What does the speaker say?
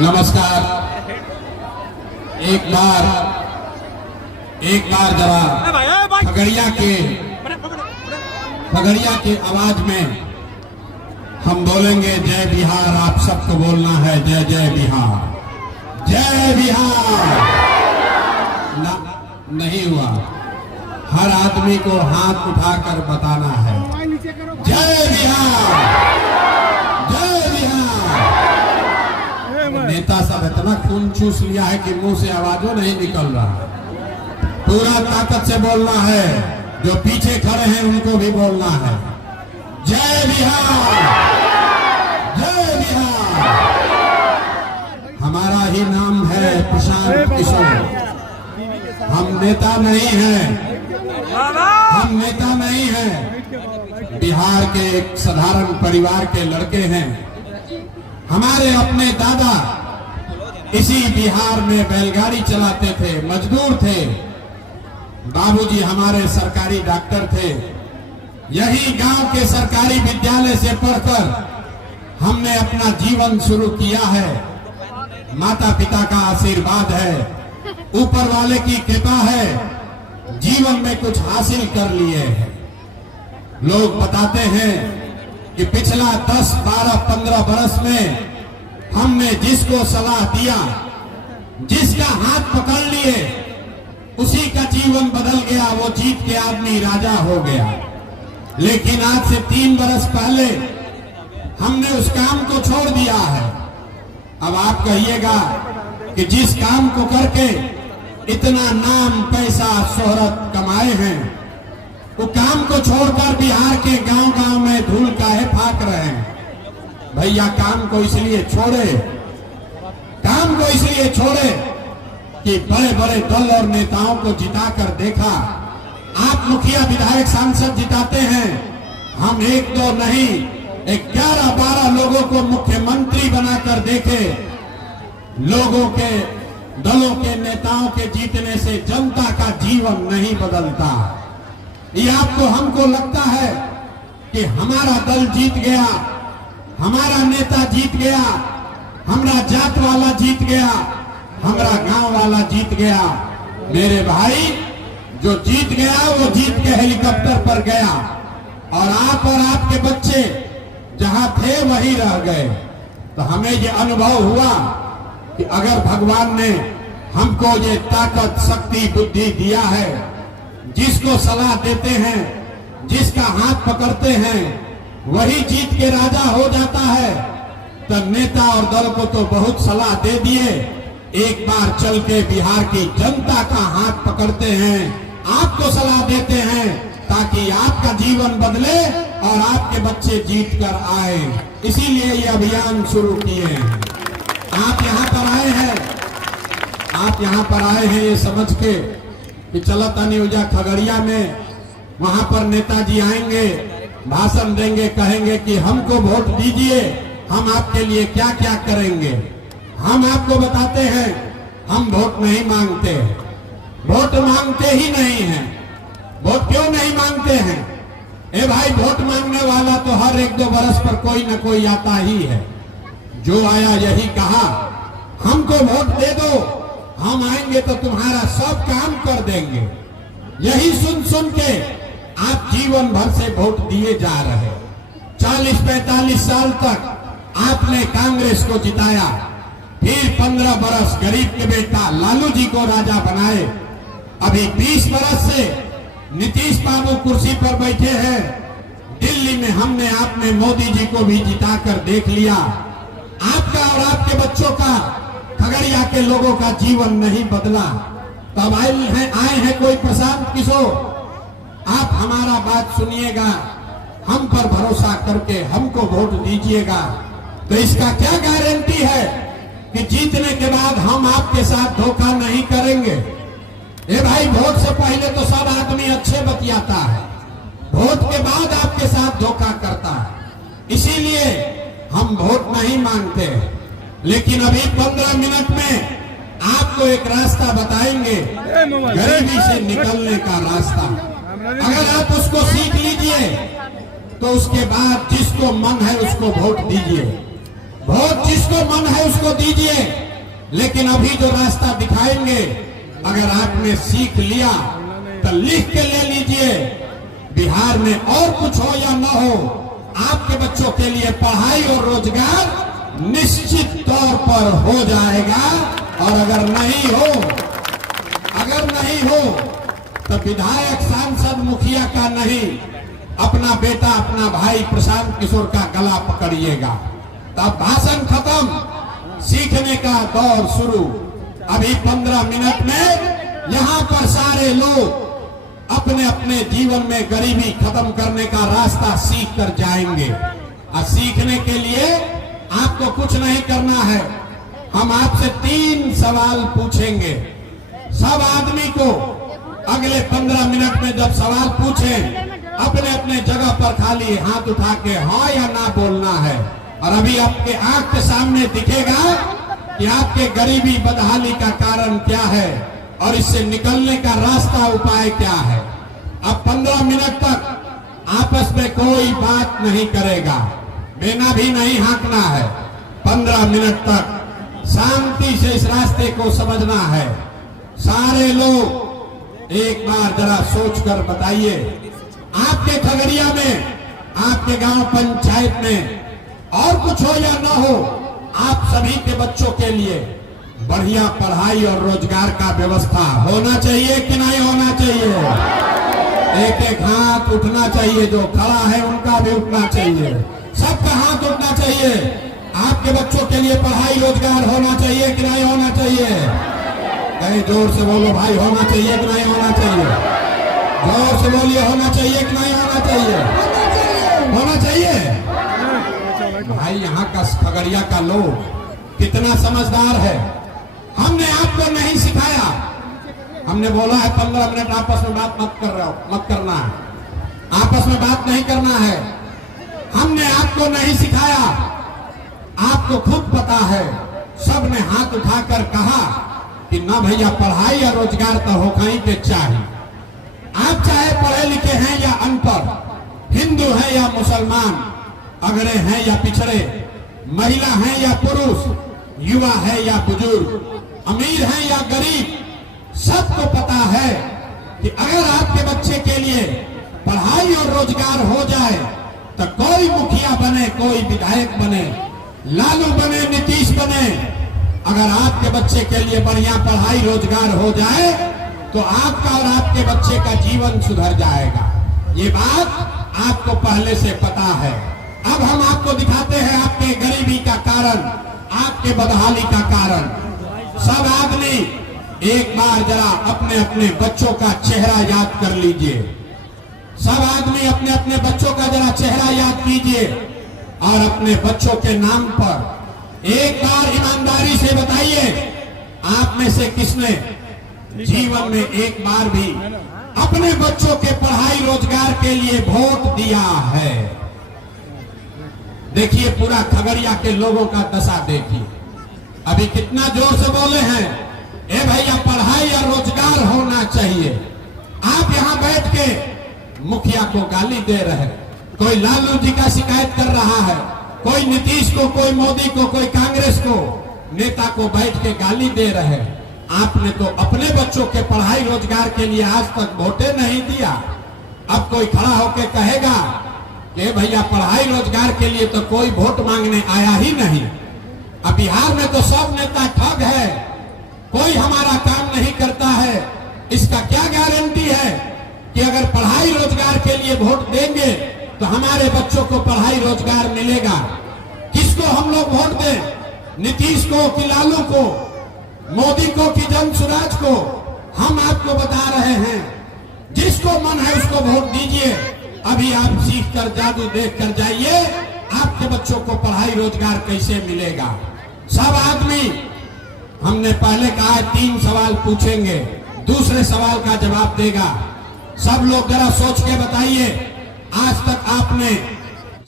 नमस्कार। एक बार जरा खगड़िया के आवाज में हम बोलेंगे जय बिहार। आप सबको बोलना है जय जय बिहार, जय बिहार। नहीं हुआ, हर आदमी को हाथ उठाकर बताना है जय बिहार, जय बिहार। नेता सब इतना खून चूस लिया है कि मुंह से आवाजों नहीं निकल रहा। पूरा ताकत से बोलना है, जो पीछे खड़े हैं उनको भी बोलना है जय बिहार, जय बिहार। हमारा ही नाम है प्रशांत किशोर। हम नेता नहीं हैं, हम नेता नहीं हैं। बिहार के एक साधारण परिवार के लड़के हैं। हमारे अपने दादा इसी बिहार में बैलगाड़ी चलाते थे, मजदूर थे। बाबूजी हमारे सरकारी डॉक्टर थे। यही गांव के सरकारी विद्यालय से पढ़कर हमने अपना जीवन शुरू किया है। माता पिता का आशीर्वाद है, ऊपर वाले की कृपा है, जीवन में कुछ हासिल कर लिए हैं। लोग बताते हैं कि पिछला 10, 12, 15 बरस में हमने जिसको सलाह दिया, जिसका हाथ पकड़ लिए, उसी का जीवन बदल गया। वो जीत के आदमी राजा हो गया। लेकिन आज से 3 बरस पहले हमने उस काम को छोड़ दिया है। अब आप कहिएगा कि जिस काम को करके इतना नाम, पैसा, शोहरत कमाए हैं, वो काम को छोड़कर बिहार के गांव-गांव में धूल काहे फाक रहे हैं? भैया काम को इसलिए छोड़े, काम को इसलिए छोड़े कि बड़े बड़े दल और नेताओं को जिताकर देखा। आप मुखिया, विधायक, सांसद जिताते हैं, हम 1-2 नहीं 11-12 लोगों को मुख्यमंत्री बनाकर देखे। लोगों के, दलों के, नेताओं के जीतने से जनता का जीवन नहीं बदलता। ये आपको, हमको लगता है कि हमारा दल जीत गया, हमारा नेता जीत गया, हमारा जात वाला जीत गया, हमारा गांव वाला जीत गया। मेरे भाई, जो जीत गया वो जीत के हेलीकॉप्टर पर गया, और आप और आपके बच्चे जहां थे वहीं रह गए। तो हमें ये अनुभव हुआ कि अगर भगवान ने हमको ये ताकत, शक्ति, बुद्धि दिया है, जिसको सलाह देते हैं, जिसका हाथ पकड़ते हैं, वही जीत के राजा हो जाता है। तो नेता और दल को तो बहुत सलाह दे दिए, एक बार चल के बिहार की जनता का हाथ पकड़ते हैं, आपको सलाह देते हैं, ताकि आपका जीवन बदले और आपके बच्चे जीत कर आए। इसीलिए ये अभियान शुरू किए हैं। आप यहाँ पर आए हैं, आप यहाँ पर आए हैं ये समझ के कि चलता न्यूजा खगड़िया में, वहां पर नेताजी आएंगे, भाषण देंगे, कहेंगे कि हमको वोट दीजिए, हम आपके लिए क्या क्या करेंगे। हम आपको बताते हैं, हम वोट नहीं मांगते, वोट मांगते ही नहीं हैं। वोट क्यों नहीं मांगते हैं? ए भाई, वोट मांगने वाला तो हर 1-2 बरस पर कोई न कोई आता ही है। जो आया यही कहा, हमको वोट दे दो, हम आएंगे तो तुम्हारा सब काम कर देंगे। यही सुन सुन के आप जीवन भर से वोट दिए जा रहे। 40-45 साल तक आपने कांग्रेस को जिताया, फिर 15 बरस गरीब के बेटा लालू जी को राजा बनाए। अभी 20 बरस से नीतीश बाबू कुर्सी पर बैठे हैं। दिल्ली में हमने, आपने मोदी जी को भी जिताकर देख लिया। आपका और आपके बच्चों का, खगड़िया के लोगों का जीवन नहीं बदला। तब आए हैं कोई प्रशांत किशोर। आप हमारा बात सुनिएगा, हम पर भरोसा करके हमको वोट दीजिएगा। तो इसका क्या गारंटी है कि जीतने के बाद हम आपके साथ धोखा नहीं करेंगे? ए भाई, वोट से पहले तो सब आदमी अच्छे बतियाता है, वोट के बाद आपके साथ धोखा करता है। इसीलिए हम वोट नहीं मांगते। लेकिन अभी 15 मिनट में आपको एक रास्ता बताएंगे, गरीबी से निकलने का रास्ता। अगर आप उसको सीख लीजिए तो उसके बाद जिसको मन है उसको वोट दीजिए। वोट जिसको मन है उसको दीजिए, लेकिन अभी जो रास्ता दिखाएंगे अगर आपने सीख लिया तो लिख के ले लीजिए। बिहार में और कुछ हो या न हो, आपके बच्चों के लिए पढ़ाई और रोजगार निश्चित तौर पर हो जाएगा। और अगर नहीं हो तो विधायक, सांसद, मुखिया का नहीं, अपना बेटा, अपना भाई प्रशांत किशोर का गला पकड़िएगा। तब भाषण खत्म, सीखने का दौर शुरू। अभी 15 मिनट में यहाँ पर सारे लोग अपने अपने जीवन में गरीबी खत्म करने का रास्ता सीख कर जाएंगे। और सीखने के लिए आपको कुछ नहीं करना है। हम आपसे 3 सवाल पूछेंगे। सब आदमी को अगले 15 मिनट में जब सवाल पूछें, अपने अपने जगह पर खाली हाथ उठा के हाँ या ना बोलना है। और अभी आपके आंख के सामने दिखेगा कि आपके गरीबी बदहाली का कारण क्या है और इससे निकलने का रास्ता, उपाय क्या है। अब 15 मिनट तक आपस में कोई बात नहीं करेगा, बेना भी नहीं हाँकना है। 15 मिनट तक शांति से इस रास्ते को समझना है। सारे लोग एक बार जरा सोचकर बताइए, आपके खगड़िया में, आपके गांव पंचायत में और कुछ हो या ना हो, आप सभी के बच्चों के लिए बढ़िया पढ़ाई और रोजगार का व्यवस्था होना चाहिए कि नहीं होना चाहिए? एक एक हाथ उठना चाहिए, जो खड़ा है उनका भी उठना चाहिए, सबका हाथ उठना चाहिए। आपके बच्चों के लिए पढ़ाई रोजगार होना चाहिए कि नहीं होना चाहिए? कहीं जोर से बोलो भाई, होना चाहिए कि नहीं होना चाहिए? जोर से बोलिए, होना चाहिए कि नहीं होना चाहिए? होना चाहिए। भाई यहाँ का खगड़िया का लोग कितना समझदार है। हमने आपको नहीं सिखाया, हमने बोला है 15 मिनट आपस में बात मत करना है, आपस में बात नहीं करना है। हमने आपको नहीं सिखाया, आपको खुद पता है। सबने हाथ उठाकर कहा कि ना भैया, पढ़ाई या रोजगार तो हो कहीं के चाहिए। आप चाहे पढ़े लिखे हैं या अनपढ़, हिंदू हैं या मुसलमान, अगड़े हैं या पिछड़े, महिला हैं या पुरुष, युवा है या बुजुर्ग, अमीर हैं या गरीब, सबको पता है कि अगर आपके बच्चे के लिए पढ़ाई और रोजगार हो जाए तो कोई मुखिया बने, कोई विधायक बने, लालू बने, नीतीश बने, अगर आपके बच्चे के लिए बढ़िया पढ़ाई रोजगार हो जाए तो आपका और आपके बच्चे का जीवन सुधर जाएगा। ये बात आपको पहले से पता है। अब हम आपको दिखाते हैं आपके गरीबी का कारण, आपके बदहाली का कारण। सब आदमी एक बार जरा अपने अपने बच्चों का चेहरा याद कर लीजिए। सब आदमी अपने अपने बच्चों का जरा चेहरा याद कीजिए और अपने बच्चों के नाम पर एक बार ईमानदारी से बताइए, आप में से किसने जीवन में एक बार भी अपने बच्चों के पढ़ाई रोजगार के लिए वोट दिया है? देखिए पूरा खगड़िया के लोगों का दशा देखिए। अभी कितना जोर से बोले हैं, ए भैया पढ़ाई और रोजगार होना चाहिए। आप यहाँ बैठ के मुखिया को गाली दे रहे हैं, कोई लालू जी का शिकायत कर रहा है, कोई नीतीश को, कोई मोदी को, कोई कांग्रेस को, नेता को बैठ के गाली दे रहे हैं। आपने तो अपने बच्चों के पढ़ाई रोजगार के लिए आज तक वोटे नहीं दिया। अब कोई खड़ा होकर कहेगा कि भैया पढ़ाई रोजगार के लिए तो कोई वोट मांगने आया ही नहीं। अब बिहार में तो सब नेता ठग है, कोई हमारा काम नहीं करता है। इसका क्या गारंटी है कि अगर पढ़ाई रोजगार के लिए वोट देंगे तो हमारे बच्चों को पढ़ाई रोजगार मिलेगा? किसको हम लोग वोट दें? नीतीश को कि लालू को, मोदी को कि जन स्वराज को? हम आपको बता रहे हैं, जिसको मन है उसको वोट दीजिए। अभी आप सीख कर, जादू देख कर जाइए, आपके बच्चों को पढ़ाई रोजगार कैसे मिलेगा। सब आदमी, हमने पहले कहा 3 सवाल पूछेंगे, दूसरे सवाल का जवाब देगा। सब लोग जरा सोच के बताइए, आज तक आपने